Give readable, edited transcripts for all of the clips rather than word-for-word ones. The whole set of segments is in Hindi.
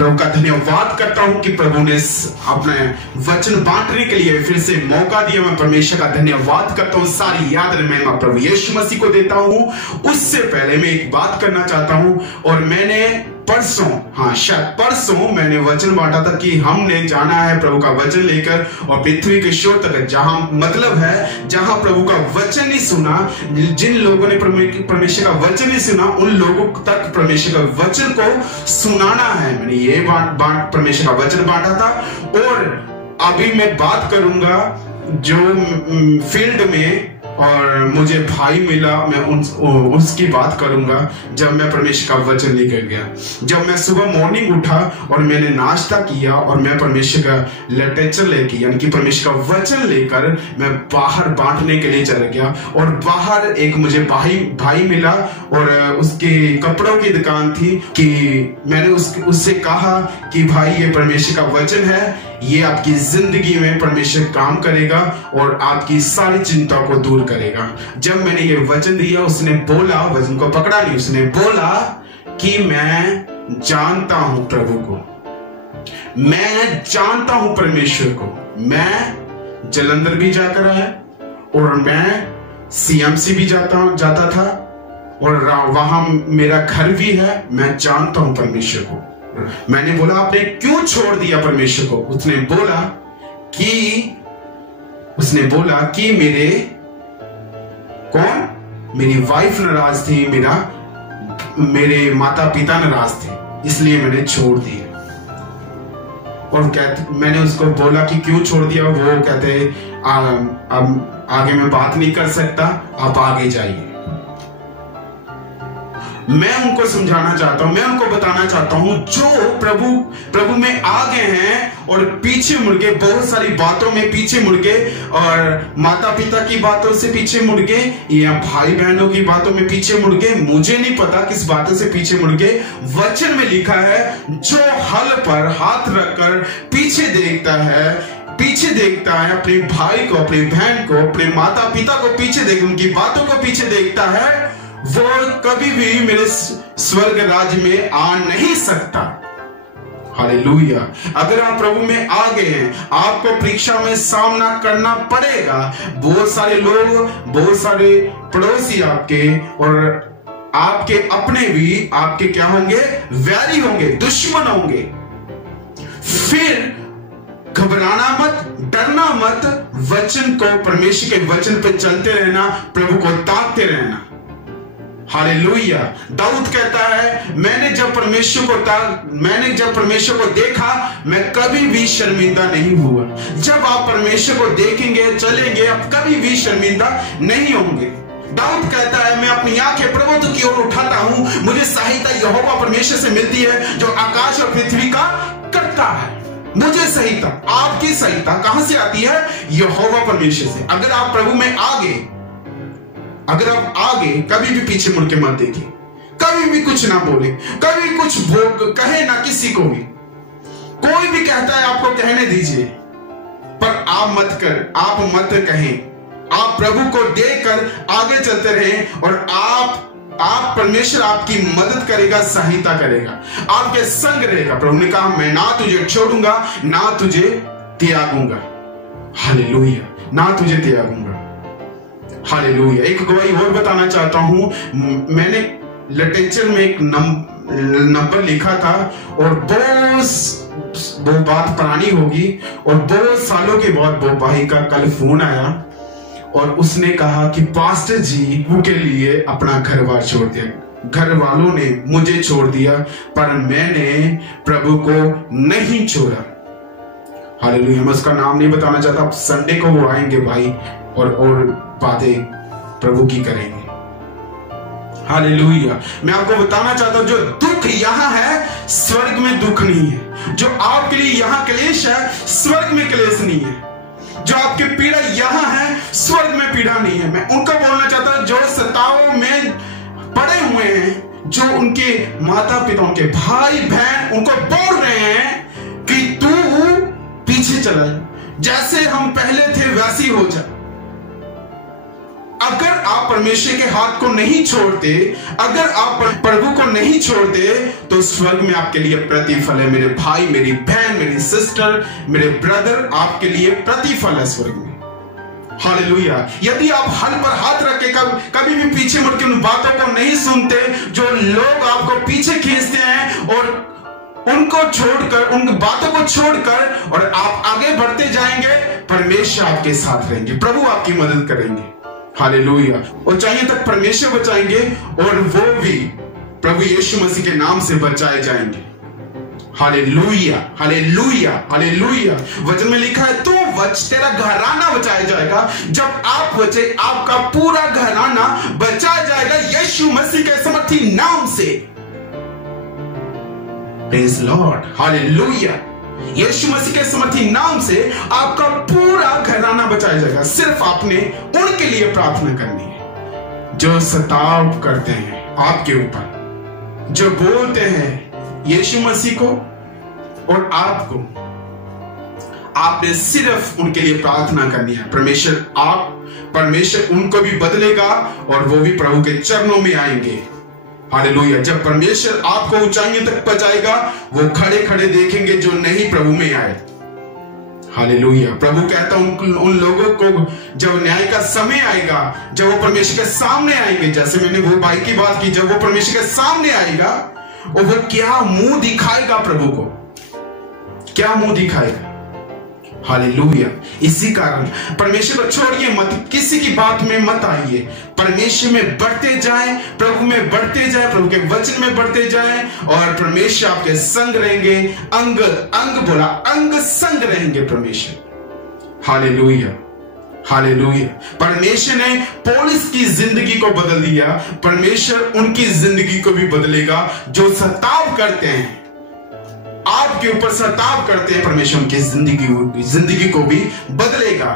प्रभु का धन्यवाद करता हूं कि प्रभु ने अपने वचन बांटने के लिए फिर से मौका दिया। मैं परमेश्वर का धन्यवाद करता हूं। सारी याद मैं प्रभु यीशु मसीह को देता हूं। उससे पहले मैं एक बात करना चाहता हूं, और मैंने शायद परसों मैंने वचन बांटा था कि हमने जाना है प्रभु का वचन लेकर और पृथ्वी के शोर तक, जहां मतलब है जहां प्रभु का वचन नहीं सुना, जिन लोगों ने परमेश्वर का वचन नहीं सुना, उन लोगों तक परमेश्वर का वचन को सुनाना है। मैंने ये परमेश्वर का वचन बांटा था। और अभी मैं बात करूंगा जो फील्ड में और मुझे भाई मिला, मैं उसकी बात करूंगा। जब मैं परमेश्वर का वचन लेकर गया, जब मैं सुबह मॉर्निंग उठा और मैंने नाश्ता किया और मैं परमेश्वर का लिटरेचर लेके यानी कि परमेश्वर का वचन लेकर मैं बाहर बांटने के लिए चला गया। और बाहर एक मुझे भाई मिला और उसके कपड़ों की दुकान थी कि मैंने उससे कहा कि भाई ये परमेश्वर का वचन है, ये आपकी जिंदगी में परमेश्वर काम करेगा और आपकी सारी चिंता को दूर करेगा। जब मैंने ये वचन दिया, उसने बोला, वचन को पकड़ा नहीं, उसने बोला कि मैं जानता हूं प्रभु को, मैं जानता हूं परमेश्वर को। मैं जलंधर भी जाकर आया और मैं सीएमसी भी जाता था और वहां मेरा घर भी है। मैं जानता हूं परमेश्वर को। मैंने बोला आपने क्यों छोड़ दिया परमेश्वर को? उसने बोला कि मेरी वाइफ नाराज थी, मेरे माता पिता नाराज थे, इसलिए मैंने छोड़ दिया। और मैंने उसको बोला कि क्यों छोड़ दिया? वो कहते अब आगे मैं बात नहीं कर सकता, आप आगे जाइए। मैं उनको समझाना चाहता हूं, मैं उनको बताना चाहता हूं जो प्रभु में आ गए हैं और पीछे मुड़ के बहुत सारी बातों में पीछे मुड़ के, और माता पिता की बातों से पीछे मुड़ के या भाई बहनों की बातों में पीछे मुड़ के, मुझे नहीं पता किस बातों से पीछे मुड़ के। वचन में लिखा है जो हल पर हाथ रखकर पीछे देखता है अपने भाई को, अपनी बहन को, अपने माता पिता को पीछे देख, उनकी बातों को पीछे देखता है, वो कभी भी मेरे स्वर्ग राज्य में आ नहीं सकता। हालेलुया। अगर आप प्रभु में आ गए हैं, आपको परीक्षा में सामना करना पड़ेगा। बहुत सारे लोग, बहुत सारे पड़ोसी आपके और आपके अपने भी आपके क्या होंगे? वैरी होंगे, दुश्मन होंगे। फिर घबराना मत, डरना मत, वचन को, परमेश्वर के वचन पे चलते रहना, प्रभु को ताकते रहना। हालेलुया। दाऊद कहता है मैंने जब परमेश्वर को देखा, मैं कभी भी शर्मिंदा नहीं हुआ। जब आप परमेश्वर को देखेंगे, चलेंगे, आप कभी भी शर्मिंदा नहीं होंगे। दाऊद कहता है मैं अपनी आंखें प्रभु की ओर उठाता हूं, मुझे सहायता यहोवा परमेश्वर से मिलती है जो आकाश और पृथ्वी का करता है। मुझे सहायता, आपकी सहायता कहां से आती है? यहोवा परमेश्वर से। अगर आप प्रभु में अगर आप आगे, कभी भी पीछे मुड़ के मत देखिए, कभी भी कुछ ना बोले, कभी कुछ कहे ना किसी को भी। कोई भी कहता है आपको कहने दीजिए, पर आप मत कहें। आप प्रभु को देखकर आगे चलते रहें और आप परमेश्वर आपकी मदद करेगा, सहायता करेगा, आपके संग रहेगा। प्रभु ने कहा मैं ना तुझे छोड़ूंगा, ना तुझे त्यागूंगा। हालेलुया। ना तुझे त्यागूंगा। हालेलुया। एक गवाही और बताना चाहता हूं। मैंने लिटरेचर में एक नंबर लिखा था और वो बात पुरानी होगी और 2 सालों के बाद वो भाई का कल फोन आया और उसने कहा कि पास्टर जी के लिए अपना घर बार छोड़ दिया, घर वालों ने मुझे छोड़ दिया, पर मैंने प्रभु को नहीं छोड़ा। हालेलुया। मैं उसका नाम नहीं बताना चाहता। संडे को वो आएंगे भाई और बातें प्रभु की करेंगे। हालेलुया। मैं आपको बताना चाहता हूं जो दुख यहां है, स्वर्ग में दुख नहीं है। जो आपके लिए यहां क्लेश है, स्वर्ग में क्लेश नहीं है। जो आपकी पीड़ा यहां है, स्वर्ग में पीड़ा नहीं है। मैं उनको बोलना चाहता हूं जो सताओं में पड़े हुए हैं, जो उनके माता पिता, उनके भाई बहन उनको बोल रहे हैं कि तू पीछे चला जा, जैसे हम पहले थे वैसी हो जा। अगर आप परमेश्वर के हाथ को नहीं छोड़ते, अगर आप प्रभु को नहीं छोड़ते, तो स्वर्ग में आपके लिए प्रतिफल है। मेरे भाई, मेरी बहन, मेरी सिस्टर, मेरे ब्रदर, आपके लिए प्रतिफल है स्वर्ग में। हालेलुया। यदि आप हल पर हाथ रख के कभी भी पीछे मुड़ के उन बातों को नहीं सुनते जो लोग आपको पीछे खींचते हैं, और उनको छोड़कर, उन बातों को छोड़कर और आप आगे बढ़ते जाएंगे, परमेश्वर आपके साथ रहेंगे, प्रभु आपकी मदद करेंगे। हालेलुया। और चाहिए तक परमेश्वर बचाएंगे, और वो भी प्रभु यीशु मसीह के नाम से बचाए जाएंगे। Hallelujah, hallelujah, hallelujah. वचन में लिखा है, तो तेरा घराना बचाया जाएगा। जब आप बचे, आपका पूरा घराना बचाया जाएगा यीशु मसीह के समर्थी नाम से। Praise Lord, hallelujah. यीशु मसीह के समर्थी नाम से आपका पूरा घराना बचाया जाएगा। सिर्फ आपने उनके लिए प्रार्थना करनी है जो सताव करते हैं आपके ऊपर, जो बोलते हैं यीशु मसीह को और आपको। आपने सिर्फ उनके लिए प्रार्थना करनी है। परमेश्वर उनको भी बदलेगा और वो भी प्रभु के चरणों में आएंगे। हालेलुया। जब परमेश्वर आपको ऊंचाइयों तक पहुंचाएगा, वो खड़े खड़े देखेंगे जो नहीं प्रभु में आए। हालेलुया। प्रभु कहता उन लोगों को जब न्याय का समय आएगा, जब वो परमेश्वर के सामने आएंगे, जैसे मैंने वो भाई की बात की, जब वो परमेश्वर के सामने आएगा, और वो क्या मुंह दिखाएगा प्रभु को, क्या मुंह दिखाएगा। हालेलुया। इसी कारण परमेश्वर को छोड़िए मत, किसी की बात में मत आइए। परमेश्वर में बढ़ते जाएं, प्रभु में बढ़ते जाएं, प्रभु के वचन में बढ़ते जाएं, और परमेश्वर आपके संग रहेंगे। अंग अंग बोला, अंग संग रहेंगे परमेश्वर। Hallelujah, hallelujah. परमेश्वर ने पौलुस की जिंदगी को बदल दिया, परमेश्वर उनकी जिंदगी को भी बदलेगा। जो सताव करते हैं, आपके ऊपर सताव करते हैं, परमेश्वर उनकी जिंदगी को भी बदलेगा।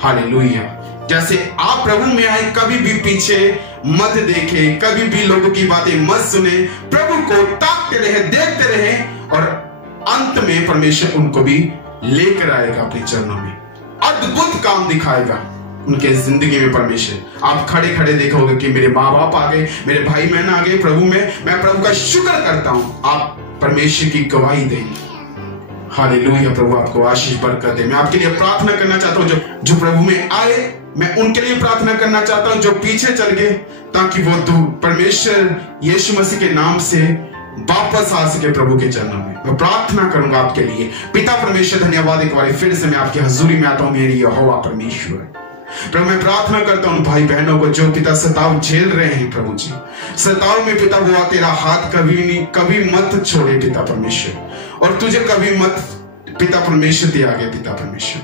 हालेलुया। जैसे आप प्रभु में आए, कभी भी पीछे मत देखे, कभी भी लोगों की बातें मत सुने, प्रभु को ताकते रहे, देखते रहे, और अंत में परमेश्वर उनको भी लेकर आएगा अपने चरणों में, अद्भुत काम दिखाएगा उनके जिंदगी में। परमेश्वर आप खड़े खड़े देखोगे कि मेरे माँ बाप आ गए, मेरे भाई बहन आ गए प्रभु में, मैं प्रभु का शुक्र करता हूं। आप परमेश्वर की गवाही देंगे। हालेलुया। प्रभु आपको आशीष बरकत दे। मैं आपके लिए प्रार्थना करना चाहता हूं, जो प्रभु में आए, मैं उनके लिए प्रार्थना करना चाहता हूं जो पीछे चल गए, ताकि वो परमेश्वर यीशु मसीह के नाम से वापस आ सके प्रभु के चरणों में। मैं प्रार्थना करूंगा आपके लिए। पिता परमेश्वर, धन्यवाद, एक बार फिर से मैं आपकी हजूरी में आता हूं, मेरी यहोवा परमेश्वर। प्रभु मैं प्रार्थना करता हूं भाई बहनों को जो पिता सताव झेल रहे हैं, प्रभु जी सताव में पिता वो तेरा हाथ कभी मत छोड़े पिता परमेश्वर, और तुझे कभी मत पिता परमेश्वर दिया गया पिता परमेश्वर।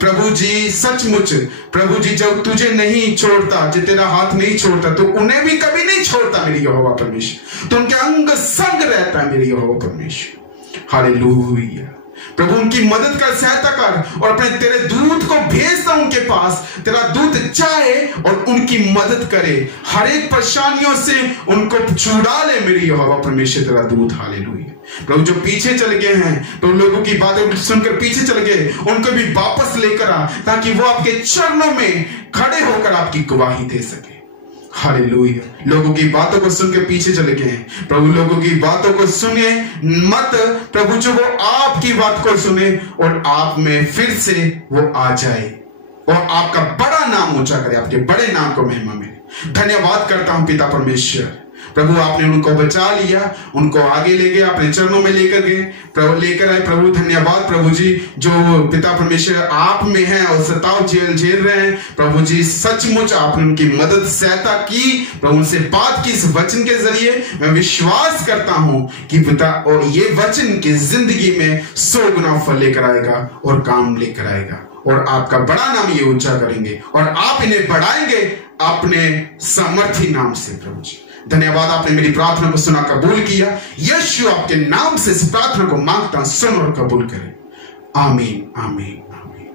प्रभु जी सचमुच प्रभु जी जब तुझे नहीं छोड़ता, जो तेरा हाथ नहीं छोड़ता, तो उन्हें भी कभी नहीं छोड़ता मेरी यहोवा परमेश्वर। तो उनके अंग संग रहता है मेरी यहोवा परमेश्वर। हालेलुया। प्रभु उनकी मदद कर, सहायता कर, और अपने तेरे दूत को भेजता उनके पास। तेरा दूत जाए और उनकी मदद करे, हर एक परेशानियों से उनको छुड़ा ले मेरी यहोवा परमेश्वर तेरा दूत। हालेलुया। प्रभु जो पीछे चले गए हैं, तो लोगों की बातें सुनकर पीछे चले गए, उनको भी वापस लेकर आ, ताकि वो आपके चरणों में खड़े होकर आपकी गवाही दे सके। हालेलुया। लोगों की बातों को सुनकर पीछे चले गए हैं, प्रभु लोगों की बातों को सुने मत प्रभु, जो वो आपकी बात को सुने और आप में फिर से वो आ जाए और आपका बड़ा नाम ऊंचा करे, आपके बड़े नाम को महिमा मिले। धन्यवाद करता हूं पिता परमेश्वर। प्रभु आपने उनको बचा लिया, उनको आगे ले गए, अपने चरणों में लेकर गए, प्रभु लेकर आए। प्रभु धन्यवाद प्रभु जी, जो पिता परमेश्वर आप में हैं और सताव झेल रहे हैं, प्रभु जी सचमुच आपने उनकी मदद सहायता की, प्रभु उनसे बात की इस वचन के जरिए। मैं विश्वास करता हूं कि पिता और ये वचन की जिंदगी में 100 गुना फल लेकर आएगा और काम लेकर आएगा, और आपका बड़ा नाम ये ऊंचा करेंगे, और आप इन्हें बढ़ाएंगे अपने सामर्थी नाम से। प्रभु जी धन्यवाद, आपने मेरी प्रार्थना को सुना, कबूल किया। यीशु आपके नाम से इस प्रार्थना को मांगता, सुन और कबूल करें। आमीन, आमीन, आमीन।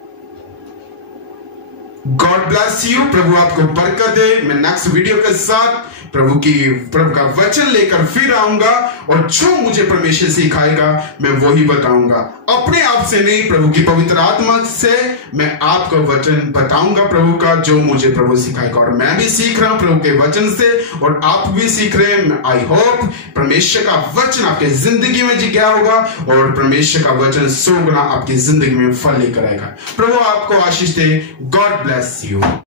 God bless you. प्रभु आपको बरकत दे। मैं नेक्स्ट वीडियो के साथ प्रभु का वचन लेकर फिर आऊंगा और जो मुझे परमेश्वर सिखाएगा मैं वही बताऊंगा। अपने आप से नहीं, प्रभु की पवित्र आत्मा से मैं आपको वचन बताऊंगा प्रभु का, जो मुझे प्रभु सिखाएगा। और मैं भी सीख रहा हूं प्रभु के वचन से और आप भी सीख रहे हैं। आई होप परमेश्वर का वचन आपके जिंदगी में गया होगा और परमेश्वर का वचन 100 गुना आपकी जिंदगी में फल लेकर आएगा। प्रभु आपको आशीष दे। God bless you.